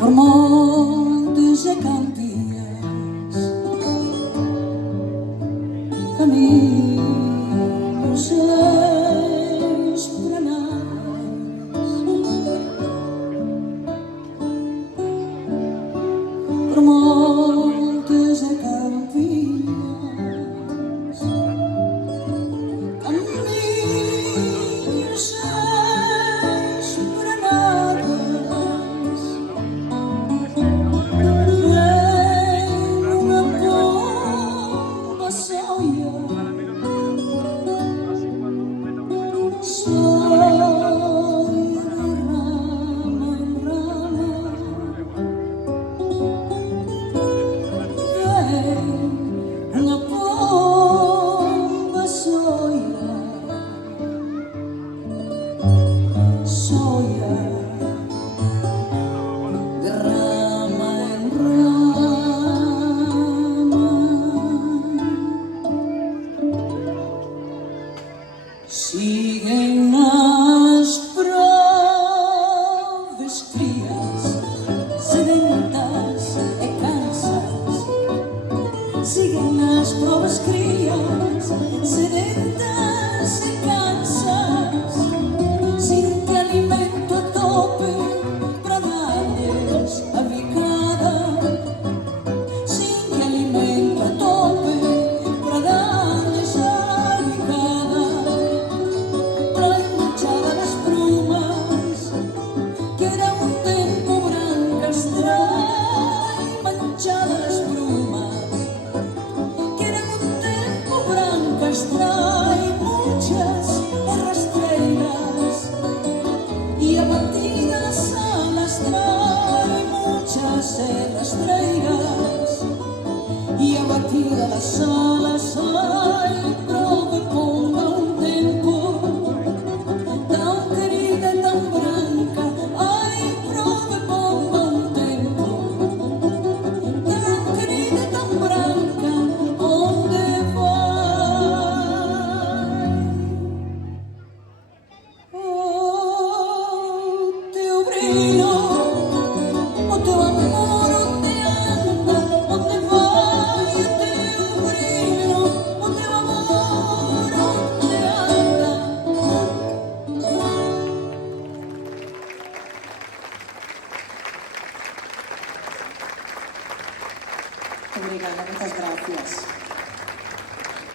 por montes e campiñas, camiños espranadas, por montes e campiñas, camiños espranadas. Vem unha pomba soia, soia de rama en rama. Vem unha pomba soia, soia de rama en rama. Siguen as proves crías, sedentas e cansas. Siguen as proves crías, sedentas e cansas, sin que alimento a tope para darles a bicada, sin que alimento a tope para darles a bicada. Trae manchada las brumas, que era un tempo brancas, trae manchada las brumas, que era un tempo brancas, trae muchas rastreiras, y abatidas alas trae muchas rastreiras, y abatidas las alas.